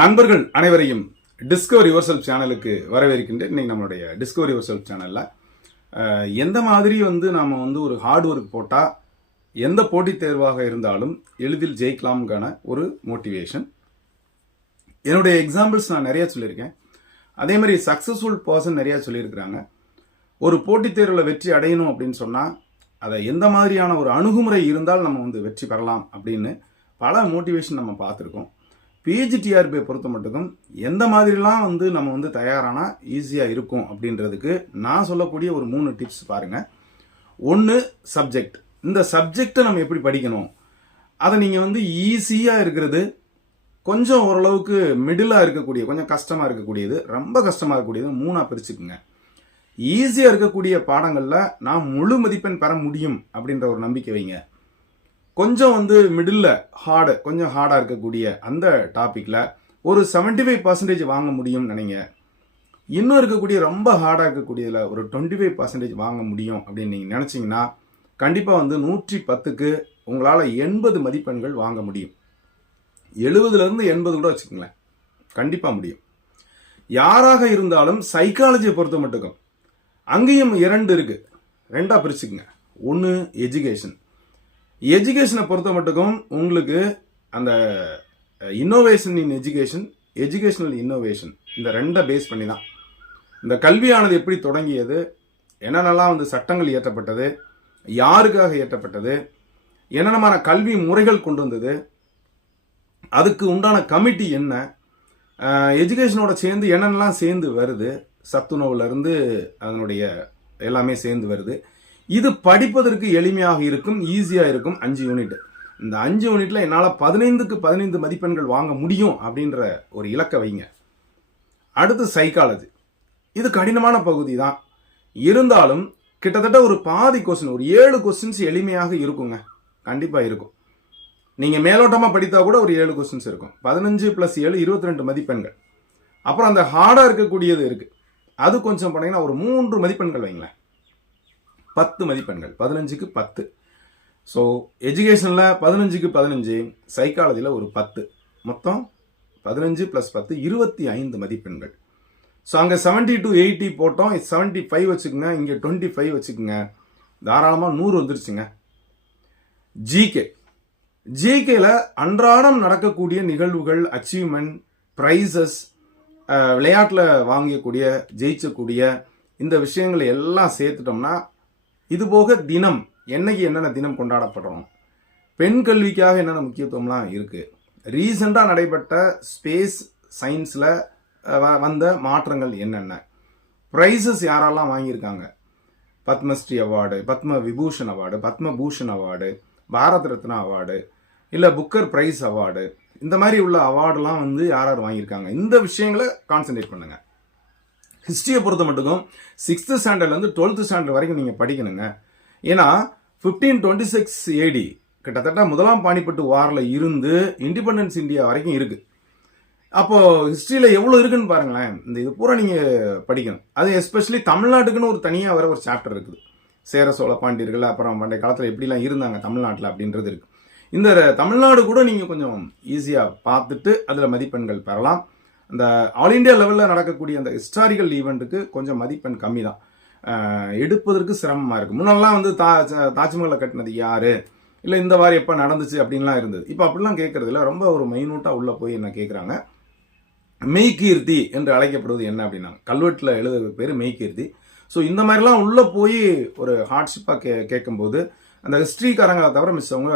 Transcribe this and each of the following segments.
நண்பர்கள் அனைவரையும் discover your self சேனலுக்கு வரவேற்கின்றேன். இன்னைக்கு நம்மளுடைய டிஸ்கவர் யுவர் செல்ஃப் சேனலில் எந்த மாதிரி நாம ஒரு ஹார்ட் ஒர்க் போட்டால் எந்த போட்டித் தேர்வாக இருந்தாலும் எளிதில் ஜெயிக்கலாம்கான ஒரு மோட்டிவேஷன். என்னுடைய எக்ஸாம்பிள்ஸ் நான் நிறைய சொல்லியிருக்கேன். அதே மாதிரி சக்ஸஸ்ஃபுல் பர்சன் நிறைய சொல்லியிருக்கிறாங்க. ஒரு போட்டித் தேர்வில் வெற்றி அடையணும் அப்படின்னு சொன்னால் அதை எந்த மாதிரியான ஒரு அணுகுமுறை இருந்தால் நம்ம வெற்றி பெறலாம் அப்படின்னு பல மோட்டிவேஷன் நம்ம பார்த்துருக்கோம். பிஜிடிஆர்பியை பொறுத்த மட்டும் எந்த மாதிரிலாம் நம்ம தயாரானா ஈஸியாக இருக்கும் அப்படின்றதுக்கு நான் சொல்லக்கூடிய ஒரு 3 டிப்ஸ் பாருங்கள். 1, சப்ஜெக்ட். இந்த சப்ஜெக்டை நம்ம எப்படி படிக்கணும், அதை நீங்கள் ஈஸியாக இருக்கிறது, கொஞ்சம் ஓரளவுக்கு மிடிலாக இருக்கக்கூடிய, கொஞ்சம் கஷ்டமாக இருக்கக்கூடியது, ரொம்ப கஷ்டமாக இருக்கக்கூடியது 3ஆக பிரிச்சுக்குங்க. ஈஸியாக இருக்கக்கூடிய பாடங்களில் நான் முழு மதிப்பெண் பெற முடியும் அப்படின்ற ஒரு நம்பிக்கை வைங்க. கொஞ்சம் மிடில் ஹார்டு, கொஞ்சம் ஹார்டாக இருக்கக்கூடிய அந்த டாப்பிக்கில் ஒரு 75% வாங்க முடியும்னு நினைங்க. இன்னும் இருக்கக்கூடிய ரொம்ப ஹார்டாக இருக்கக்கூடியதில் ஒரு 25% வாங்க முடியும் அப்படின்னு நீங்கள் நினச்சிங்கன்னா கண்டிப்பாக 110க்கு உங்களால் 80 மதிப்பெண்கள் வாங்க முடியும். 70லேருந்து 80 கூட வச்சுக்கோங்களேன், கண்டிப்பாக முடியும். யாராக இருந்தாலும் சைக்காலஜியை பொறுத்த மட்டுக்கும் அங்கேயும் 2 இருக்குது, 2ஆக பிரிச்சுக்குங்க. 1, எஜுகேஷன். எஜுகேஷனை பொறுத்த மட்டுக்கும் உங்களுக்கு அந்த innovation in education, educational innovation, இந்த 2 பேஸ் பண்ணி தான் இந்த கல்வியானது எப்படி தொடங்கியது, என்னென்னலாம் சட்டங்கள் இயற்றப்பட்டது, யாருக்காக இயற்றப்பட்டது, என்னென்னமான கல்வி முறைகள் கொண்டு வந்தது, அதுக்கு உண்டான கமிட்டி என்ன, எஜுகேஷனோட சேர்ந்து என்னென்னலாம் சேர்ந்து வருது, சத்துணவுலேருந்து அதனுடைய எல்லாமே சேர்ந்து வருது. இது படிப்பதற்கு எளிமையாக இருக்கும், ஈஸியாக இருக்கும். 5 யூனிட். இந்த 5 யூனிட்ல என்னால் 15க்கு 15 மதிப்பெண்கள் வாங்க முடியும் அப்படின்ற ஒரு இலக்கை வைங்க. அடுத்து சைக்காலஜி. இது கடினமான பகுதி தான், இருந்தாலும் கிட்டத்தட்ட ஒரு பாதி கொஸ்டின், ஒரு 7 கொஸ்டின்ஸ் எளிமையாக இருக்குங்க, கண்டிப்பாக இருக்கும். நீங்கள் மேலோட்டமாக படித்தா கூட ஒரு 7 கொஸ்டின்ஸ் இருக்கும். 15 + 7 22 மதிப்பெண்கள். அப்புறம் அந்த ஹார்டாக இருக்கக்கூடியது இருக்குது, அது கொஞ்சம் பண்ணீங்கன்னா ஒரு 3 மதிப்பெண்கள் வைங்களேன், 10 மதிப்பெண்கள். 15க்கு 10. ஸோ எஜுகேஷனில் 15க்கு 15, சைக்காலஜியில் ஒரு 10, மொத்தம் 15 + 10 25 மதிப்பெண்கள். ஸோ அங்கே 70 to 80 போட்டோம், 75 வச்சுக்கோங்க, இங்கே 25 வச்சுக்கோங்க, தாராளமாக 100 வந்துருச்சுங்க. ஜிகே. ஜிகேல அன்றாடம் நடக்கக்கூடிய நிகழ்வுகள், அச்சீவ்மெண்ட், ப்ரைஸஸ், விளையாட்டில் வாங்கக்கூடிய ஜெயிச்சக்கூடிய இந்த விஷயங்களை எல்லாம் சேர்த்துட்டோம்னா, இது போக தினம் என்னைக்கு என்னென்ன தினம் கொண்டாடப்படுறோம், பெண் கல்விக்காக என்னென்ன முக்கியத்துவம்லாம் இருக்குது, ரீசெண்டாக நடைபெற்ற ஸ்பேஸ் சயின்ஸில் வந்த மாற்றங்கள் என்னென்ன, ப்ரைஸஸ் யாரெல்லாம் வாங்கியிருக்காங்க, Padmashri award, Padma Vibhushan award, Padmabhushan award, Bharat Ratna award, இல்லை புக்கர் ப்ரைஸ் அவார்டு, இந்த மாதிரி உள்ள அவார்டுலாம் யார் யார் வாங்கியிருக்காங்க, இந்த விஷயங்களை கான்சென்ட்ரேட் பண்ணுங்க. ஹிஸ்ட்ரியை பொறுத்த மட்டுக்கும் 6th ஸ்டாண்டர்ட்லேருந்து 12th ஸ்டாண்டர்ட் வரைக்கும் நீங்கள் படிக்கணுங்க. ஏன்னா 1526 AD கிட்டத்தட்ட முதலாம் பானிபட்டு வாரில் இருந்து இண்டிபெண்டன்ஸ் இந்தியா வரைக்கும் இருக்குது. அப்போது ஹிஸ்ட்ரியில் எவ்வளோ இருக்குன்னு பாருங்களேன். இது பூரா நீங்கள் படிக்கணும். அது எஸ்பெஷலி தமிழ்நாட்டுக்குன்னு ஒரு தனியாக வர ஒரு சாப்டர் இருக்குது. சேர சோழ பாண்டியர்கள் அப்புறம் பண்டைய காலத்தில் எப்படிலாம் இருந்தாங்க தமிழ்நாட்டில் அப்படின்றது இருக்குது. இந்த தமிழ்நாடு கூட நீங்கள் கொஞ்சம் ஈஸியாக பார்த்துட்டு அதில் மதிப்பெண்கள் பெறலாம். அந்த ஆல் இண்டியா லெவலில் நடக்கக்கூடிய அந்த ஹிஸ்டாரிக்கல் ஈவெண்ட்டுக்கு கொஞ்சம் மதிப்பெண் கம்மி தான், எடுப்பதற்கு சிரமமாக இருக்குது. முன்னெல்லாம் தாஜ்மஹாலை கட்டினது யார், இல்லை இந்த வாரம் எப்போ நடந்துச்சு அப்படின்லாம் இருந்தது. இப்போ அப்படிலாம் கேட்குறதில்ல, ரொம்ப ஒரு மைனூட்டாக உள்ளே போய் என்ன கேட்குறாங்க, மெய்கீர்த்தி என்று அழைக்கப்படுவது என்ன அப்படின்னா, கல்வெட்டில் எழுதுறது பேர் மெய்கீர்த்தி. ஸோ இந்த மாதிரிலாம் உள்ளே போய் ஒரு ஹார்ட்ஷிப்பாக கேட்கும்போது அந்த ஹிஸ்ட்ரிக்காரங்களை தவிர மிஸ் அவங்க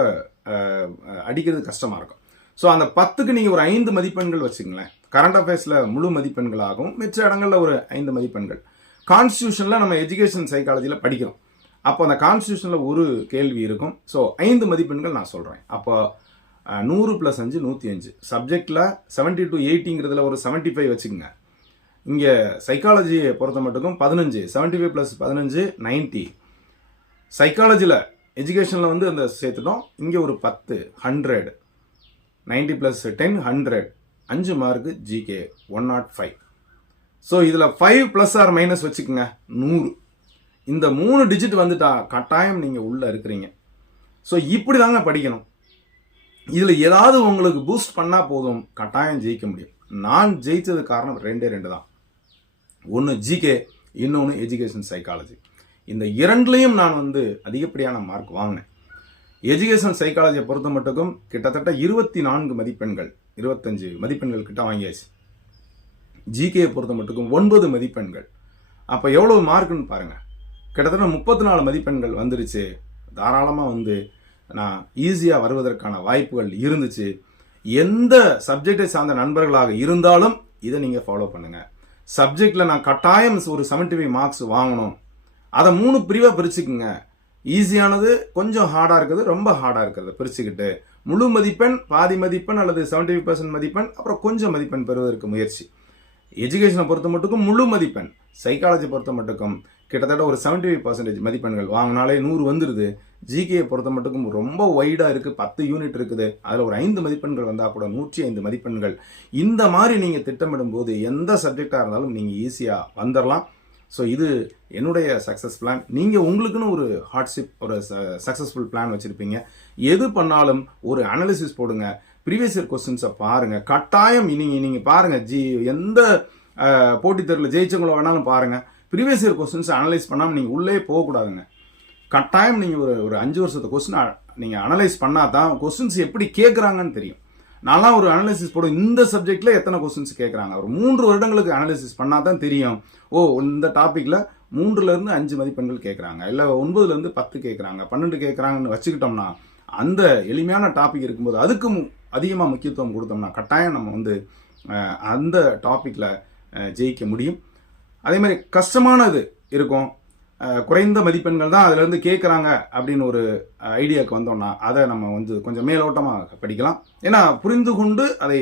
அடிக்கிறது கஷ்டமாக இருக்கும். ஸோ அந்த 10க்கு நீங்கள் ஒரு 5 மதிப்பெண்கள் வச்சுங்களேன். கரண்ட் அஃபேர்ஸில் முழு மதிப்பெண்கள் ஆகும், மிச்ச இடங்களில் ஒரு 5 மதிப்பெண்கள். கான்ஸ்டியூஷனில் நம்ம எஜுகேஷன் சைக்காலஜியில் படிக்கிறோம். அப்போ அந்த கான்ஸ்டியூஷனில் ஒரு கேள்வி இருக்கும். ஸோ 5 மதிப்பெண்கள் நான் சொல்கிறேன். அப்போ 100 + 5 105. சப்ஜெக்டில் 70 to 80ங்கிறதுல ஒரு 75 வச்சுக்கோங்க. இங்கே சைக்காலஜியை பொறுத்த மட்டுக்கும் 15, 75 + 15 90. சைக்காலஜியில் எஜுகேஷனில் அந்த சேர்த்துட்டோம். இங்கே ஒரு 10 100, 90 + 10 100, 5 மார்க்கு ஜிகே 105. ஸோ இதில் 5 ± வச்சுக்கோங்க 100. இந்த 3 டிஜிட் வந்துட்டா கட்டாயம் நீங்கள் உள்ளே இருக்கிறீங்க. ஸோ இப்படி தாங்க படிக்கணும். இதில் ஏதாவது உங்களுக்கு பூஸ்ட் பண்ணால் போதும், கட்டாயம் ஜெயிக்க முடியும். நான் ஜெயித்தது காரணம் ரெண்டு தான். ஒன்று ஜிகே, இன்னொன்று எஜுகேஷன் சைக்காலஜி. இந்த இரண்டுலையும் நான் வந்து அதிகப்படியான மார்க் வாங்கினேன். எஜுகேஷன் சைக்காலஜியை பொறுத்த மட்டுக்கும் கிட்டத்தட்ட 24 மதிப்பெண்கள், 25 மதிப்பெண்கள் கிட்ட வாங்கியாச்சு. ஜிகேயை பொறுத்த மட்டுக்கும் 9 மதிப்பெண்கள். அப்போ எவ்வளவு மார்க்குன்னு பாருங்கள். கிட்டத்தட்ட 34 மதிப்பெண்கள் வந்துருச்சு. தாராளமாக வந்து நான் ஈஸியாக வருவதற்கான வாய்ப்புகள் இருந்துச்சு. எந்த சப்ஜெக்டை சார்ந்த நண்பர்களாக இருந்தாலும் இதை நீங்கள் ஃபாலோ பண்ணுங்கள். சப்ஜெக்டில் நான் கட்டாயம் ஒரு 75 மார்க்ஸ் வாங்கணும். அதை 3 பிரிவாக பிரிச்சுக்குங்க. ஈஸியானது, கொஞ்சம் ஹார்டாக இருக்குது, ரொம்ப ஹார்டாக இருக்கிறது பிரிச்சுக்கிட்டு முழு மதிப்பெண், பாதி மதிப்பெண் அல்லது 75% மதிப்பெண், அப்புறம் கொஞ்சம் மதிப்பெண் பெறுவதற்கு முயற்சி. எஜுகேஷனை பொறுத்த மட்டுக்கும் முழு மதிப்பெண், சைக்காலஜி பொறுத்த மட்டுக்கும் கிட்டத்தட்ட ஒரு 75% மதிப்பெண்கள் வாங்கினாலே 100 வந்துடுது. ஜிகேயை பொறுத்த மட்டுக்கும் ரொம்ப வைடாக இருக்குது, 10 யூனிட் இருக்குது. அதில் ஒரு 5 மதிப்பெண்கள் வந்தால் கூட 105 மதிப்பெண்கள். இந்த மாதிரி நீங்கள் திட்டமிடும் போது எந்த சப்ஜெக்டாக இருந்தாலும் நீங்கள் ஈஸியாக வந்துடலாம். ஸோ இது என்னுடைய சக்ஸஸ் பிளான். நீங்கள் உங்களுக்குன்னு ஒரு ஹார்ட்ஷிப், ஒரு சக்ஸஸ்ஃபுல் பிளான் வச்சுருப்பீங்க. எது பண்ணாலும் ஒரு அனாலிசிஸ் போடுங்க. ப்ரீவியஸ் இயர் கொஸ்டின்ஸை பாருங்கள். கட்டாயம் நீங்கள் பாருங்கள். எந்த போட்டித் தேர்வில் ஜெயிச்சவங்கள வேணாலும் பாருங்கள். ப்ரீவியஸ் இயர் கொஸ்டின்ஸை அனலைஸ் பண்ணாமல் நீங்கள் உள்ளே போகக்கூடாதுங்க. கட்டாயம் நீங்கள் ஒரு 5 வருஷத்து கொஸ்டின் நீங்கள் அனலைஸ் பண்ணால் தான் கொஸ்டின்ஸ் எப்படி கேட்குறாங்கன்னு தெரியும். நான்லாம் ஒரு அனாலிசிஸ் போடும், இந்த சப்ஜெக்டில் எத்தனை கொஸ்டின்ஸ் கேட்குறாங்க, ஒரு 3 வருடங்களுக்கு அனாலிசிஸ் பண்ணால் தான் தெரியும். ஓ, இந்த டாப்பிக்கில் 3லேருந்து 5 மதிப்பெண்கள் கேட்குறாங்க, இல்லை 9லேருந்து 10 கேட்குறாங்க, 12 கேட்குறாங்கன்னு வச்சுக்கிட்டோம்னா, அந்த எளிமையான டாபிக் இருக்கும்போது அதுக்கு அதிகமாக முக்கியத்துவம் கொடுத்தோம்னா கட்டாயம் நம்ம வந்து அந்த டாப்பிக்கில் ஜெயிக்க முடியும். அதே மாதிரி கஷ்டமானது இருக்கும், குறைந்த மதிப்பெண்கள் தான் அதிலேருந்து கேட்குறாங்க அப்படின்னு ஒரு ஐடியாவுக்கு வந்தோம்னா அதை நம்ம வந்து கொஞ்சம் மேலோட்டமாக படிக்கலாம். ஏன்னா புரிந்து கொண்டு அதை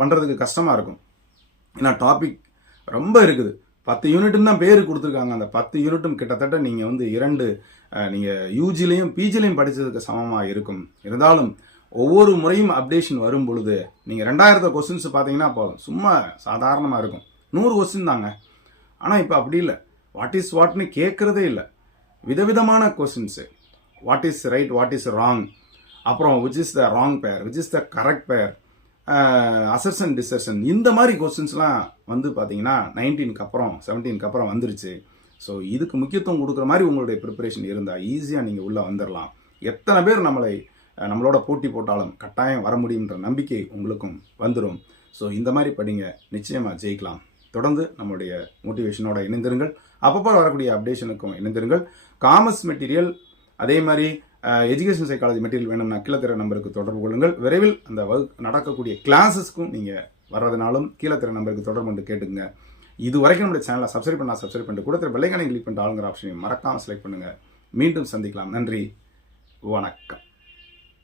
பண்ணுறதுக்கு கஷ்டமாக இருக்கும். ஏன்னா டாபிக் ரொம்ப இருக்குது. 10 யூனிட்னு தான் பேர் கொடுத்துருக்காங்க. அந்த 10 யூனிட்டும் கிட்டத்தட்ட நீங்கள் வந்து 2 நீங்கள் யூஜிலையும் பிஜிலையும் படித்ததுக்கு சமமாக இருக்கும். இருந்தாலும் ஒவ்வொரு முறையும் அப்டேஷன் வரும் பொழுது நீங்கள் 2000 கொஸ்டின்ஸ் பார்த்தீங்கன்னா போதும், சும்மா சாதாரணமாக இருக்கும். 100 கொஸ்டின் தாங்க. ஆனால் இப்போ அப்படி இல்லை. வாட் இஸ் வாட்னு கேட்குறதே இல்லை. விதவிதமான கொஸ்டின்ஸு. What is right, what is wrong, அப்புறம் which is the wrong pair, which is the correct pair, assertion டிசர்ஷன், இந்த மாதிரி கொஸ்டின்ஸ்லாம் வந்து பார்த்தீங்கன்னா 19க்கு அப்புறம் 17க்கு அப்புறம் வந்துருச்சு. ஸோ இதுக்கு முக்கியத்துவம் கொடுக்குற மாதிரி உங்களுடைய ப்ரிப்பரேஷன் இருந்தால் ஈஸியாக நீங்கள் உள்ளே வந்துடலாம். எத்தனை பேர் நம்மளோட போட்டி போட்டாலும் கட்டாயம் வர முடியுன்ற நம்பிக்கை உங்களுக்கும் வந்துடும். ஸோ இந்த மாதிரி படிங்க, நிச்சயமாக ஜெயிக்கலாம். தொடர்ந்து நம்மளுடைய மோட்டிவேஷனோட இணைந்திருங்கள். அப்பப்போ வரக்கூடிய அப்டேஷனுக்கும் இணைந்திருங்கள். காமர்ஸ் மெட்டீரியல், அதே மாதிரி எஜுகேஷன் சைக்காலஜி மெட்டீரியல் வேணும்னா கீழே தர நம்பருக்கு தொடர்பு கொள்ளுங்கள். விரைவில் அந்த நடக்கக்கூடிய கிளாஸஸ்க்கும் நீங்கள் வர்றதுனாலும் கீழே தர நம்பருக்கு தொடர்பு கொண்டு கேட்டுங்க. இது வரைக்கும் நம்மளுடைய சேனலை சப்ஸ்கிரைப் பண்ணிட்டு கூட பெல்லைக்கானை கிளிக் பண்ணிட்டு ஆளுங்கிற ஆப்ஷனையும் மறக்காமல் செலக்ட் பண்ணுங்கள். மீண்டும் சந்திக்கலாம். நன்றி, வணக்கம்.